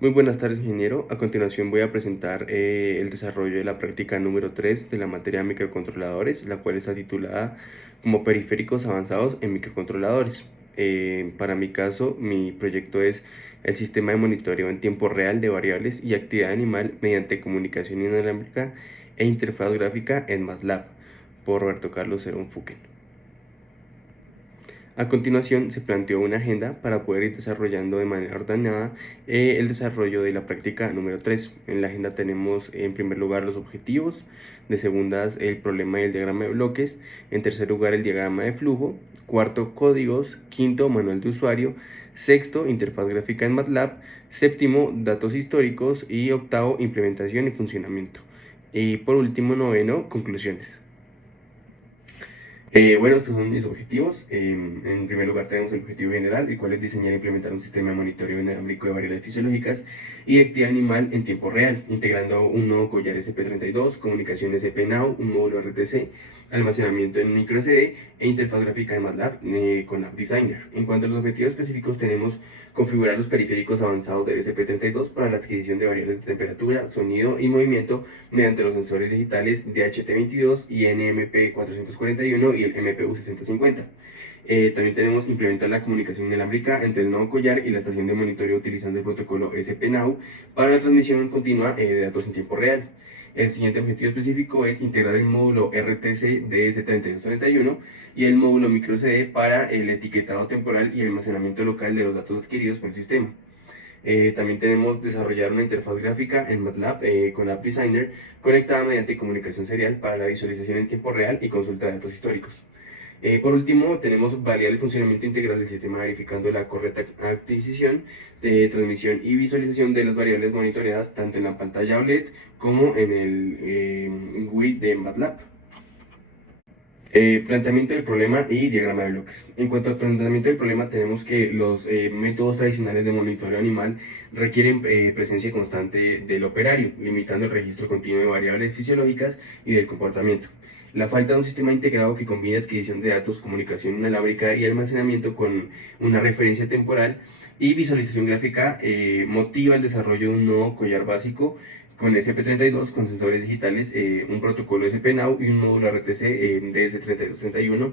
Muy buenas tardes, ingeniero. A continuación voy a presentar el desarrollo de la práctica número 3 de la materia microcontroladores, la cual está titulada como periféricos avanzados en microcontroladores. Para mi caso, mi proyecto es el sistema de monitoreo en tiempo real de variables y actividad animal mediante comunicación inalámbrica e interfaz gráfica en MATLAB, por Roberto Carlos Herón Fuquen. A continuación, se planteó una agenda para poder ir desarrollando de manera ordenada el desarrollo de la práctica número 3. En la agenda tenemos en primer lugar los objetivos, de segundas el problema y el diagrama de bloques, en tercer lugar el diagrama de flujo, cuarto códigos, quinto manual de usuario, sexto interfaz gráfica en MATLAB, séptimo datos históricos y octavo implementación y funcionamiento. Y por último, noveno, conclusiones. Bueno, estos son mis objetivos. En primer lugar tenemos el objetivo general, el cual es diseñar e implementar un sistema de monitoreo inalámbrico de variables fisiológicas y de actividad animal en tiempo real, integrando un nodo collar SP32, comunicación SP-NOW, un módulo RTC, almacenamiento en micro SD e interfaz gráfica de MATLAB con App Designer. En cuanto a los objetivos específicos, tenemos configurar los periféricos avanzados del SP32 para la adquisición de variables de temperatura, sonido y movimiento mediante los sensores digitales DHT22 y NMP441 y el MPU6050. También tenemos implementar la comunicación inalámbrica entre el nodo collar y la estación de monitoreo utilizando el protocolo SP-NOW para la transmisión continua de datos en tiempo real. El siguiente objetivo específico es integrar el módulo RTC DS3231 y el módulo microCD para el etiquetado temporal y almacenamiento local de los datos adquiridos por el sistema. También tenemos desarrollar una interfaz gráfica en MATLAB con App Designer conectada mediante comunicación serial para la visualización en tiempo real y consulta de datos históricos. Por último, tenemos validar el funcionamiento integral del sistema verificando la correcta adquisición, transmisión y visualización de las variables monitoreadas tanto en la pantalla OLED como en el GUI de MATLAB. Planteamiento del problema y diagrama de bloques. En cuanto al planteamiento del problema, tenemos que los métodos tradicionales de monitoreo animal requieren presencia constante del operario, limitando el registro continuo de variables fisiológicas y del comportamiento. La falta de un sistema integrado que combine adquisición de datos, comunicación inalámbrica y almacenamiento con una referencia temporal y visualización gráfica motiva el desarrollo de un nuevo collar básico con SP32 con sensores digitales, un protocolo SP-NOW y un módulo RTC DS3231,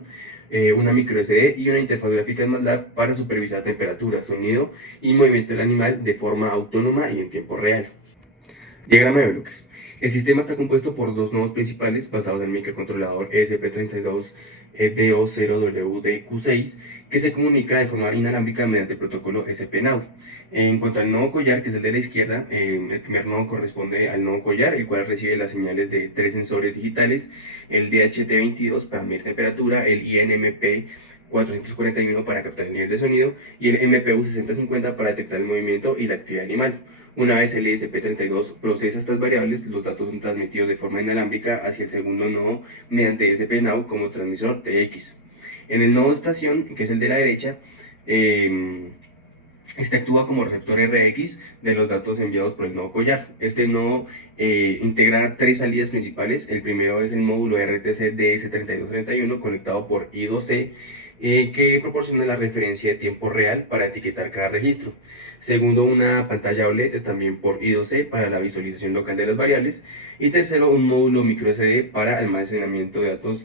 una micro SD y una interfaz gráfica en MATLAB para supervisar temperatura, sonido y movimiento del animal de forma autónoma y en tiempo real. Diagrama de bloques. El sistema está compuesto por dos nodos principales basados en el microcontrolador ESP32DO0WDQ6 que se comunica de forma inalámbrica mediante el protocolo SP-NOW. En cuanto al nodo collar, que es el de la izquierda, el primer nodo corresponde al nodo collar, el cual recibe las señales de tres sensores digitales, el DHT22 para medir temperatura, el INMP 441 para captar el nivel de sonido y el MPU 6050 para detectar el movimiento y la actividad animal. Una vez el ESP32 procesa estas variables, los datos son transmitidos de forma inalámbrica hacia el segundo nodo mediante SP-NOW como transmisor TX. En el nodo estación, que es el de la derecha, este actúa como receptor RX de los datos enviados por el nodo collar. Este nodo integra tres salidas principales. El primero es el módulo RTC DS3231 conectado por I2C que proporciona la referencia de tiempo real para etiquetar cada registro. Segundo, una pantalla OLED también por I2C para la visualización local de las variables. Y tercero, un módulo microSD para almacenamiento de datos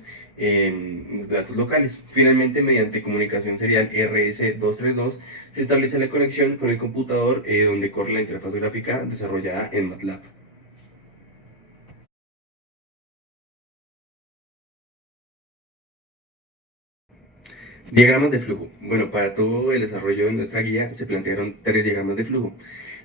locales. Finalmente, mediante comunicación serial RS232, se establece la conexión con el computador donde corre la interfaz gráfica desarrollada en MATLAB. Diagramas de flujo. Bueno, para todo el desarrollo de nuestra guía se plantearon tres diagramas de flujo.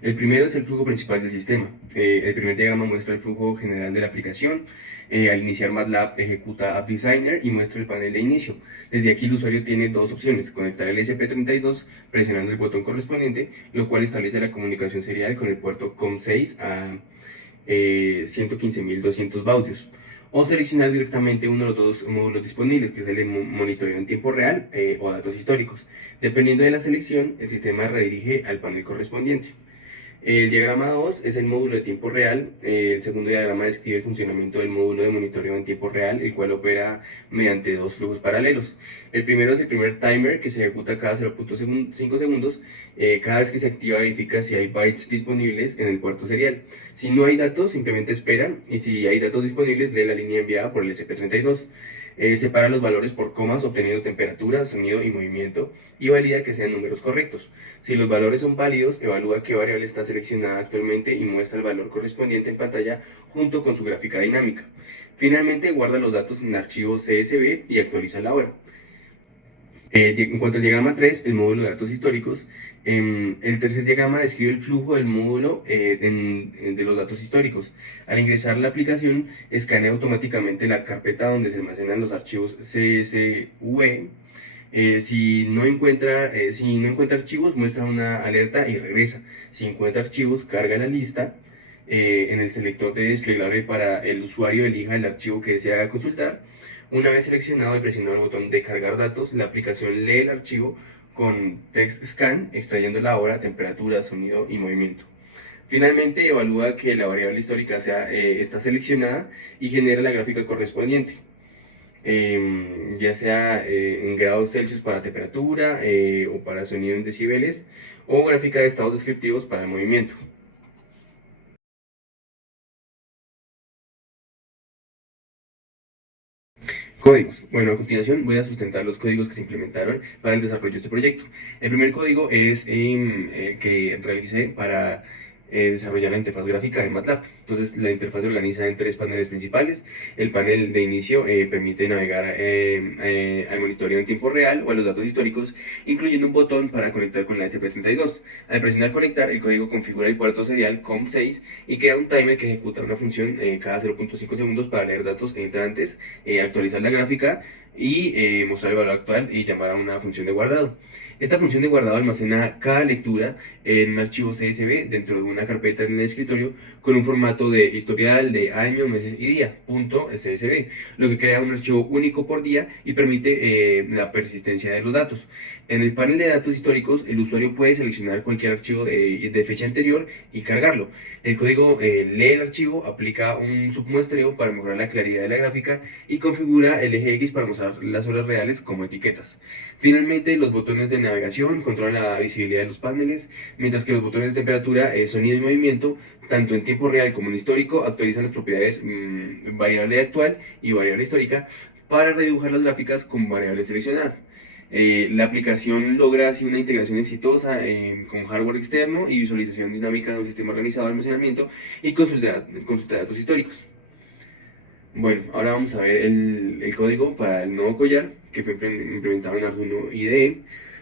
El primero es el flujo principal del sistema. El primer diagrama muestra el flujo general de la aplicación. Al iniciar MATLAB ejecuta App Designer y muestra el panel de inicio. Desde aquí el usuario tiene dos opciones: conectar el SP32 presionando el botón correspondiente, lo cual establece la comunicación serial con el puerto COM6 a 115.200 baudios, o seleccionar directamente uno de los dos módulos disponibles, que es el de monitoreo en tiempo real o datos históricos. Dependiendo de la selección, el sistema redirige al panel correspondiente. El diagrama 2 es el módulo de tiempo real. El segundo diagrama describe el funcionamiento del módulo de monitoreo en tiempo real, el cual opera mediante dos flujos paralelos. El primero es el primer timer, que se ejecuta cada 0.5 segundos. Cada vez que se activa, verifica si hay bytes disponibles en el puerto serial. Si no hay datos, simplemente espera, y si hay datos disponibles, lee la línea enviada por el ESP32. Separa los valores por comas obteniendo temperatura, sonido y movimiento, y valida que sean números correctos. Si los valores son válidos, evalúa qué variable está seleccionada actualmente y muestra el valor correspondiente en pantalla junto con su gráfica dinámica. Finalmente, guarda los datos en archivo CSV y actualiza la hora. En cuanto al diagrama 3, el módulo de datos históricos, el tercer diagrama describe el flujo del módulo de los datos históricos. Al ingresar la aplicación, escanea automáticamente la carpeta donde se almacenan los archivos CSV. Si no encuentra archivos, muestra una alerta y regresa. Si encuentra archivos, carga la lista. En el selector de desplegable para el usuario, elija el archivo que desea consultar. Una vez seleccionado y presionado el botón de cargar datos, la aplicación lee el archivo con text scan, extrayendo la hora, temperatura, sonido y movimiento. Finalmente, evalúa que la variable histórica está seleccionada y genera la gráfica correspondiente, ya sea en grados Celsius para temperatura o para sonido en decibeles, o gráfica de estados descriptivos para el movimiento. Códigos. Bueno, a continuación voy a sustentar los códigos que se implementaron para el desarrollo de este proyecto. El primer código es que realicé para desarrollar la interfaz gráfica en MATLAB. Entonces, la interfaz se organiza en tres paneles principales. El panel de inicio permite navegar al monitoreo en tiempo real o a los datos históricos, incluyendo un botón para conectar con la SP32. Al presionar conectar, el código configura el puerto serial COM6 y crea un timer que ejecuta una función cada 0.5 segundos para leer datos entrantes, actualizar la gráfica y mostrar el valor actual y llamar a una función de guardado. Esta función de guardado almacena cada lectura en un archivo CSV dentro de una carpeta en el escritorio con un formato de historial de año, meses y día, .csv, lo que crea un archivo único por día y permite la persistencia de los datos. En el panel de datos históricos, el usuario puede seleccionar cualquier archivo de fecha anterior y cargarlo. El código lee el archivo, aplica un submuestreo para mejorar la claridad de la gráfica y configura el eje X para mostrar las horas reales como etiquetas. Finalmente, los botones de navegación controlan la visibilidad de los paneles, mientras que los botones de temperatura, sonido y movimiento, tanto en tiempo real como en histórico, actualizan las propiedades variable actual y variable histórica para redibujar las gráficas con variables seleccionadas. La aplicación logra así una integración exitosa con hardware externo y visualización dinámica de un sistema organizado de almacenamiento y consulta de datos históricos. Bueno, ahora vamos a ver el código para el nuevo collar que fue implementado en Arduino IDE.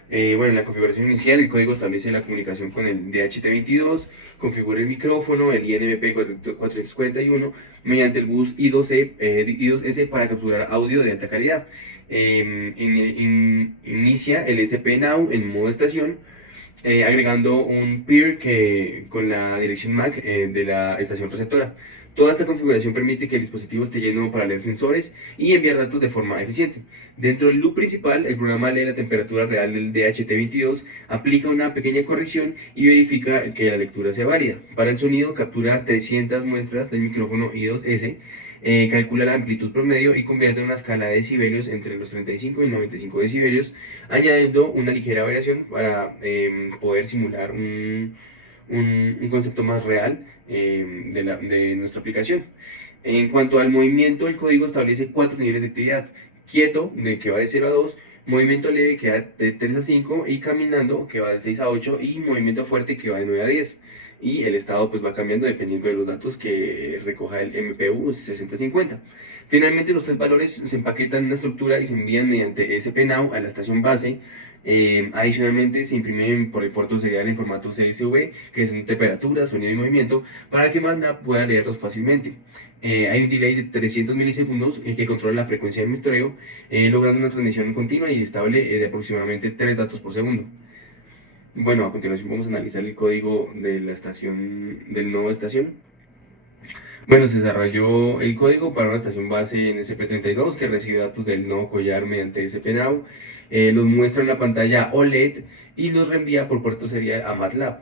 Bueno, en la configuración inicial el código establece la comunicación con el DHT22, configura el micrófono, el INMP441 mediante el bus I2S para capturar audio de alta calidad. Inicia el SP Now en modo estación, agregando un peer con la dirección MAC de la estación receptora. Toda esta configuración permite que el dispositivo esté lleno para leer sensores y enviar datos de forma eficiente. Dentro del loop principal, el programa lee la temperatura real del DHT22, aplica una pequeña corrección y verifica que la lectura sea válida. Para el sonido, captura 300 muestras del micrófono I2S, calcula la amplitud promedio y convierte una escala de decibelios entre los 35 y 95 decibelios, añadiendo una ligera variación para poder simular un concepto más real de nuestra aplicación. En cuanto al movimiento, el código establece 4 niveles de actividad: quieto, que va de 0 a 2, movimiento leve, que va de 3 a 5, y caminando, que va de 6 a 8, y movimiento fuerte, que va de 9 a 10. Y el estado pues va cambiando dependiendo de los datos que recoja el MPU 6050. Finalmente, los tres valores se empaquetan en una estructura y se envían mediante SP-Now a la estación base. Adicionalmente, se imprimen por el puerto serial en formato CSV, que es en temperatura, sonido y movimiento, para que MATLAB pueda leerlos fácilmente. Hay un delay de 300 milisegundos que controla la frecuencia de muestreo, logrando una transmisión continua y estable de aproximadamente 3 datos por segundo. Bueno, a continuación vamos a analizar el código de la estación, del nodo de estación. Bueno, se desarrolló el código para una estación base en SP32 que recibe datos del nodo collar mediante SP Now, los muestra en la pantalla OLED y los reenvía por puerto serial a MATLAB.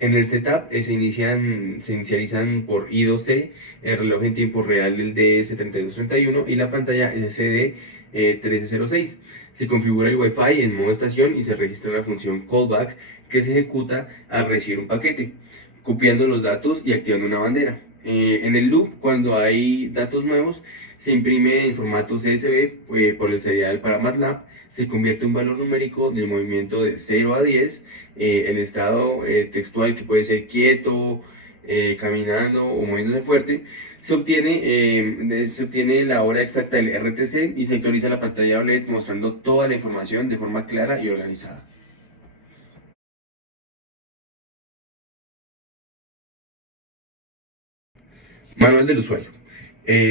En el setup se inicializan por I2C, el reloj en tiempo real del DS3231 y la pantalla SD 1306. Se configura el Wi-Fi en modo estación y se registra la función callback que se ejecuta al recibir un paquete, copiando los datos y activando una bandera. En el loop, cuando hay datos nuevos, se imprime en formato CSV por el serial para MATLAB, se convierte un valor numérico del movimiento de 0 a 10 en estado textual, que puede ser quieto, caminando o moviéndose fuerte. Se obtiene la hora exacta del RTC y se actualiza la pantalla OLED mostrando toda la información de forma clara y organizada. Manual del usuario.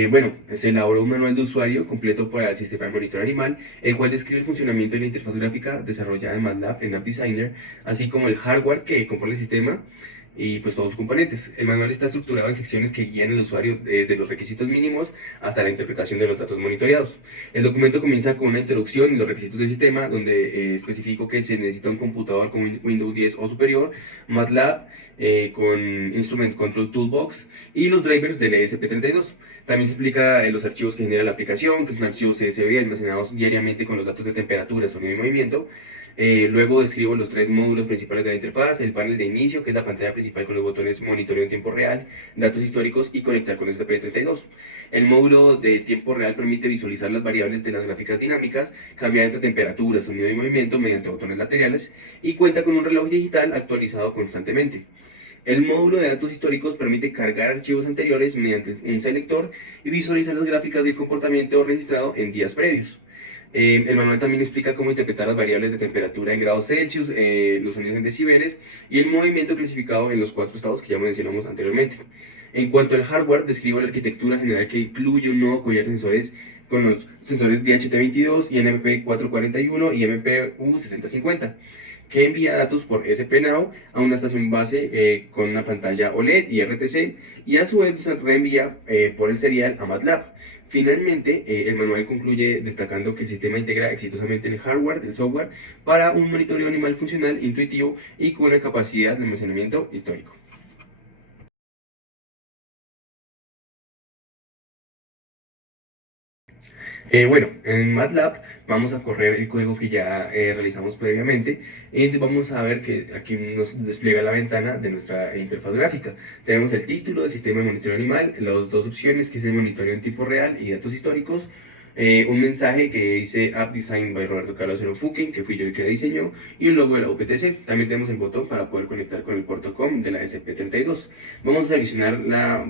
Bueno, se elaboró un manual de usuario completo para el sistema de monitor animal, el cual describe el funcionamiento de la interfaz gráfica desarrollada en MATLAB en App Designer, así como el hardware que compone el sistema y pues todos sus componentes. El manual está estructurado en secciones que guían al usuario desde los requisitos mínimos hasta la interpretación de los datos monitoreados. El documento comienza con una introducción y los requisitos del sistema, donde especifico que se necesita un computador con Windows 10 o superior, MATLAB con Instrument Control Toolbox y los drivers del ESP32. También se explica los archivos que genera la aplicación, que son archivos CSV almacenados diariamente con los datos de temperatura, sonido y movimiento. Luego describo los tres módulos principales de la interfaz: el panel de inicio, que es la pantalla principal con los botones monitoreo en tiempo real, datos históricos y conectar con STP32. El módulo de tiempo real permite visualizar las variables de las gráficas dinámicas, cambiar entre temperatura, sonido y movimiento mediante botones laterales y cuenta con un reloj digital actualizado constantemente. El módulo de datos históricos permite cargar archivos anteriores mediante un selector y visualizar las gráficas del comportamiento registrado en días previos. El manual también explica cómo interpretar las variables de temperatura en grados Celsius, los sonidos en decibeles y el movimiento clasificado en los cuatro estados que ya mencionamos anteriormente. En cuanto al hardware, describo la arquitectura general que incluye un nuevo collar de sensores con los sensores DHT22, INP441 y MPU6050, que envía datos por SPNOW a una estación base con una pantalla OLED y RTC, y a su vez se reenvía por el serial a MATLAB. Finalmente, el manual concluye destacando que el sistema integra exitosamente el hardware, el software, para un monitoreo animal funcional, intuitivo y con una capacidad de almacenamiento histórico. Bueno, en MATLAB vamos a correr el código que ya realizamos previamente y vamos a ver que aquí nos despliega la ventana de nuestra interfaz gráfica. Tenemos el título del sistema de monitoreo animal, las dos opciones que es el monitoreo en tiempo real y datos históricos, un mensaje que dice App Design by Roberto Carlos Fuken, que fui yo el que la diseñó, y un logo de la UPTC. También tenemos el botón para poder conectar con el puerto COM de la SP32. Vamos a seleccionar la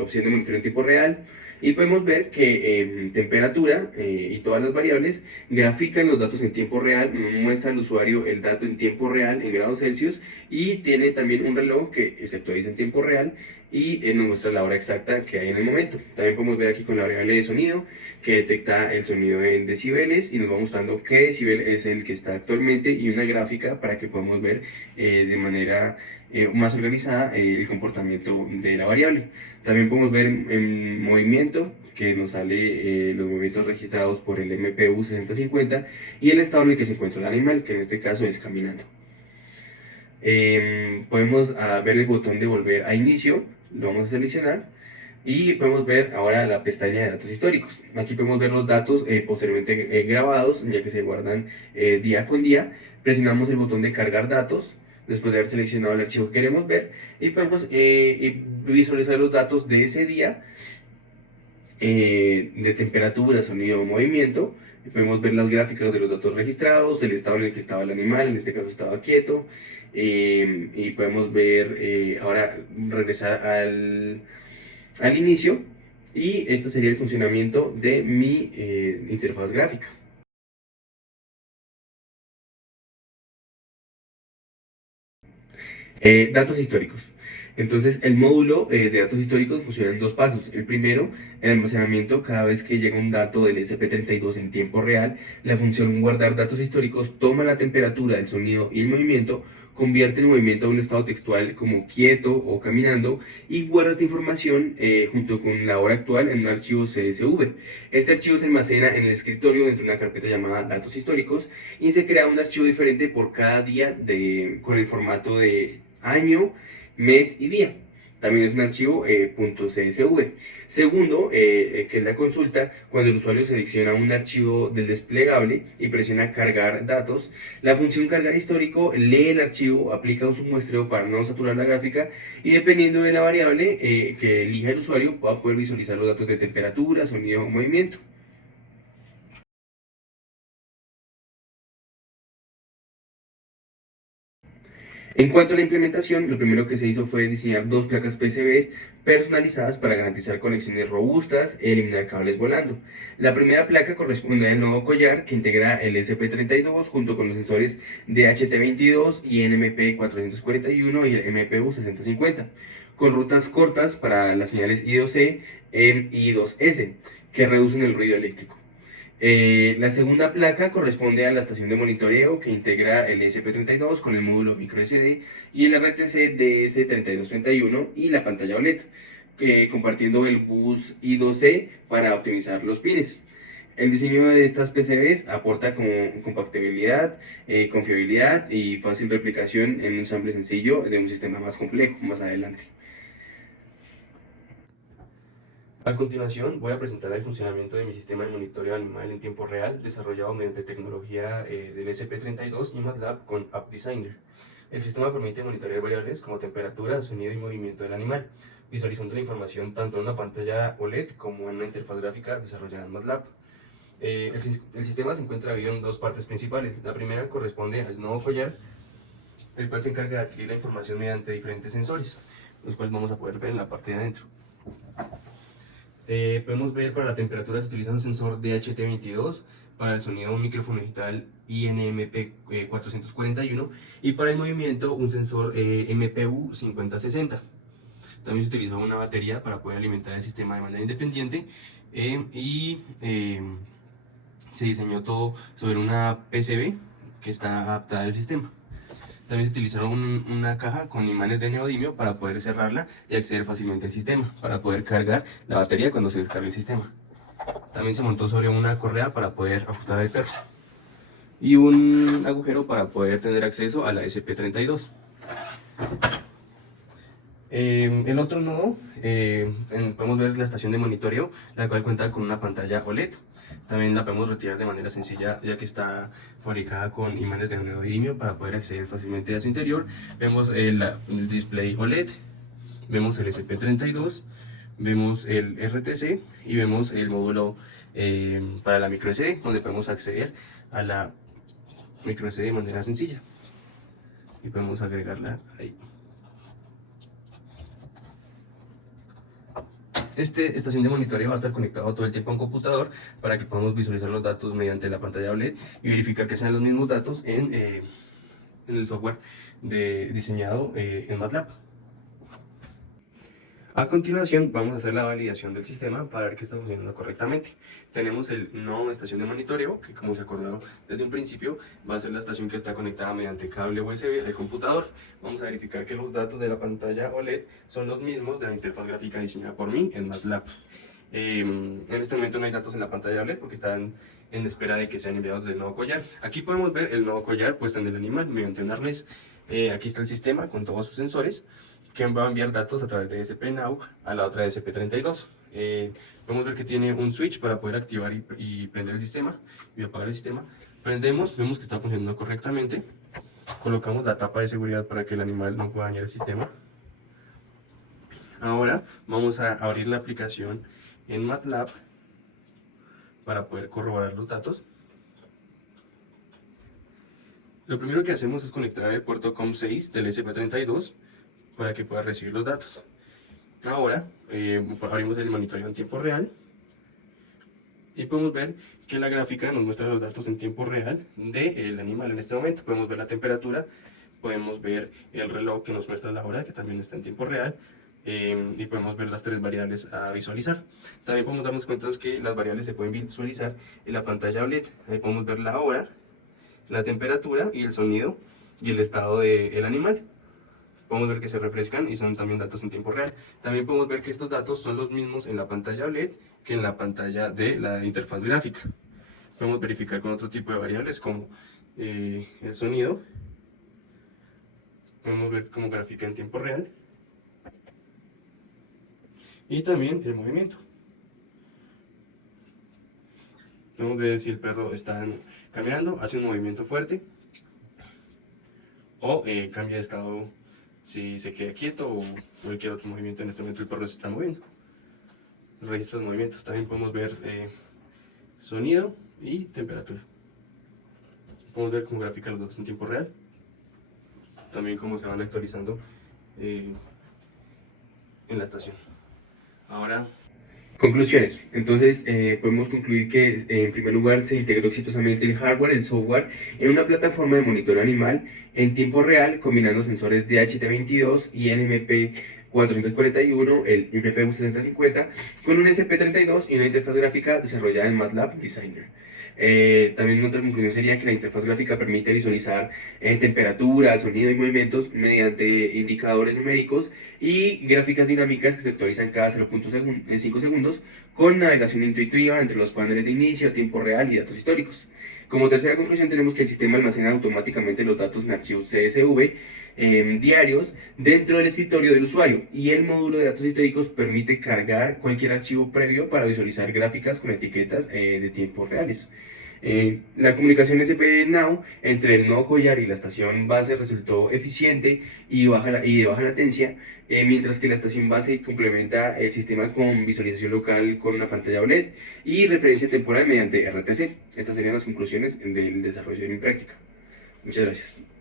opción de monitoreo en tiempo real y podemos ver que temperatura y todas las variables grafican los datos en tiempo real, muestra al usuario el dato en tiempo real en grados Celsius y tiene también un reloj que se actualiza en tiempo real y nos muestra la hora exacta que hay en el momento. También podemos ver aquí con la variable de sonido que detecta el sonido en decibeles y nos va mostrando qué decibel es el que está actualmente y una gráfica para que podamos ver de manera más organizada el comportamiento de la variable. También podemos ver en movimiento que nos sale los movimientos registrados por el MPU 6050 y el estado en el que se encuentra el animal, que en este caso es caminando. Podemos ver el botón de volver a inicio, lo vamos a seleccionar y podemos ver ahora la pestaña de datos históricos. Aquí podemos ver los datos posteriormente grabados, ya que se guardan día con día. Presionamos el botón de cargar datos después de haber seleccionado el archivo que queremos ver y podemos visualizar los datos de ese día de temperatura, sonido o movimiento. Podemos ver las gráficas de los datos registrados, el estado en el que estaba el animal, en este caso estaba quieto, y podemos ver ahora regresar al inicio, y este sería el funcionamiento de mi interfaz gráfica. Datos históricos. Entonces, el módulo de datos históricos funciona en dos pasos. El primero, el almacenamiento. Cada vez que llega un dato del SP32 en tiempo real, la función guardar datos históricos toma la temperatura, el sonido y el movimiento, convierte el movimiento a un estado textual como quieto o caminando y guarda esta información junto con la hora actual en un archivo CSV. Este archivo se almacena en el escritorio dentro de una carpeta llamada datos históricos y se crea un archivo diferente por cada día con el formato de año, mes y día. También es un archivo .csv. Segundo, que es la consulta, cuando el usuario selecciona un archivo del desplegable y presiona cargar datos, la función cargar histórico lee el archivo, aplica un submuestreo para no saturar la gráfica y dependiendo de la variable que elija el usuario, va a poder visualizar los datos de temperatura, sonido o movimiento. En cuanto a la implementación, lo primero que se hizo fue diseñar dos placas PCBs personalizadas para garantizar conexiones robustas e eliminar cables volando. La primera placa corresponde al nodo collar que integra el SP32 junto con los sensores DHT22 y NMP441 y el MPU6050, con rutas cortas para las señales I2C y I2S que reducen el ruido eléctrico. La segunda placa corresponde a la estación de monitoreo que integra el ESP32 con el módulo microSD y el RTC DS3231 y la pantalla OLED, compartiendo el bus I2C para optimizar los pines. El diseño de estas PCBs aporta como compatibilidad, confiabilidad y fácil replicación en un ensamble sencillo de un sistema más complejo más adelante. A continuación voy a presentar el funcionamiento de mi sistema de monitoreo animal en tiempo real desarrollado mediante tecnología del SP32 y MATLAB con App Designer. El sistema permite monitorear variables como temperatura, sonido y movimiento del animal, visualizando la información tanto en una pantalla OLED como en una interfaz gráfica desarrollada en MATLAB. El sistema se encuentra dividido en dos partes principales. La primera corresponde al nodo collar, el cual se encarga de adquirir la información mediante diferentes sensores, los cuales vamos a poder ver en la parte de adentro. Podemos ver para la temperatura se utiliza un sensor DHT22, para el sonido un micrófono digital INMP441 y para el movimiento un sensor MPU 5060. También se utilizó una batería para poder alimentar el sistema de manera independiente se diseñó todo sobre una PCB que está adaptada al sistema. También se utilizaron una caja con imanes de neodimio para poder cerrarla y acceder fácilmente al sistema, para poder cargar la batería cuando se descargue el sistema. También se montó sobre una correa para poder ajustar el perro y un agujero para poder tener acceso a la SP32. El otro nodo, podemos ver la estación de monitoreo, la cual cuenta con una pantalla OLED. También la podemos retirar de manera sencilla ya que está fabricada con imanes de neodimio para poder acceder fácilmente a su interior. Vemos el display OLED, vemos el SP32, vemos el RTC y vemos el módulo para la microSD, donde podemos acceder a la microSD de manera sencilla y podemos agregarla ahí. Esta estación de monitoreo va a estar conectado todo el tiempo a un computador para que podamos visualizar los datos mediante la pantalla OLED y verificar que sean los mismos datos en el software diseñado en MATLAB. A continuación vamos a hacer la validación del sistema para ver que está funcionando correctamente. Tenemos el nodo de estación de monitoreo, que como se acordaron desde un principio, va a ser la estación que está conectada mediante cable USB al computador. Vamos a verificar que los datos de la pantalla OLED son los mismos de la interfaz gráfica diseñada por mí en MATLAB. En este momento no hay datos en la pantalla OLED porque están en espera de que sean enviados del nodo collar. Aquí podemos ver el nodo collar puesto en el animal mediante un arnés. Aquí está el sistema con todos sus sensores que va a enviar datos a través de SP-Now a la otra SP32. Podemos ver que tiene un switch para poder activar y prender el sistema y apagar el sistema. Prendemos, vemos que está funcionando correctamente. Colocamos la tapa de seguridad para que el animal no pueda dañar el sistema. Ahora vamos a abrir la aplicación en MATLAB para poder corroborar los datos. Lo primero que hacemos es conectar el puerto COM6 del SP32 para que pueda recibir los datos. Ahora abrimos el monitoreo en tiempo real y podemos ver que la gráfica nos muestra los datos en tiempo real del animal. En este momento podemos ver la temperatura, podemos ver el reloj que nos muestra la hora, que también está en tiempo real, y podemos ver las tres variables a visualizar. También podemos darnos cuenta que las variables se pueden visualizar en la pantalla OLED. Ahí podemos ver la hora, la temperatura y el sonido y el estado del animal. Podemos ver que se refrescan y son también datos en tiempo real. También podemos ver que estos datos son los mismos en la pantalla OLED que en la pantalla de la interfaz gráfica. Podemos verificar con otro tipo de variables como el sonido. Podemos ver cómo grafica en tiempo real. Y también el movimiento. Podemos ver si el perro está caminando, hace un movimiento fuerte, o cambia de estado si se queda quieto o cualquier otro movimiento. En este momento el perro se está moviendo. Registro de movimientos. También podemos ver sonido y temperatura. Podemos ver cómo grafica los datos en tiempo real. También cómo se van actualizando en la estación. Ahora, conclusiones. Entonces, podemos concluir que en primer lugar se integró exitosamente el hardware, el software, en una plataforma de monitoreo animal en tiempo real, combinando sensores DHT22 y NMP441, el IPPU6050, con un SP32 y una interfaz gráfica desarrollada en MATLAB Designer. También otra conclusión sería que la interfaz gráfica permite visualizar temperatura, sonido y movimientos mediante indicadores numéricos y gráficas dinámicas que se actualizan cada 0.5 segundos con navegación intuitiva entre los paneles de inicio, tiempo real y datos históricos. Como tercera conclusión tenemos que el sistema almacena automáticamente los datos en archivos CSV diarios dentro del escritorio del usuario, y el módulo de datos históricos permite cargar cualquier archivo previo para visualizar gráficas con etiquetas de tiempo reales. La comunicación SP-Now entre el nodo collar y la estación base resultó eficiente y de baja latencia, mientras que la estación base complementa el sistema con visualización local con una pantalla OLED y referencia temporal mediante RTC. Estas serían las conclusiones del desarrollo en práctica. Muchas gracias.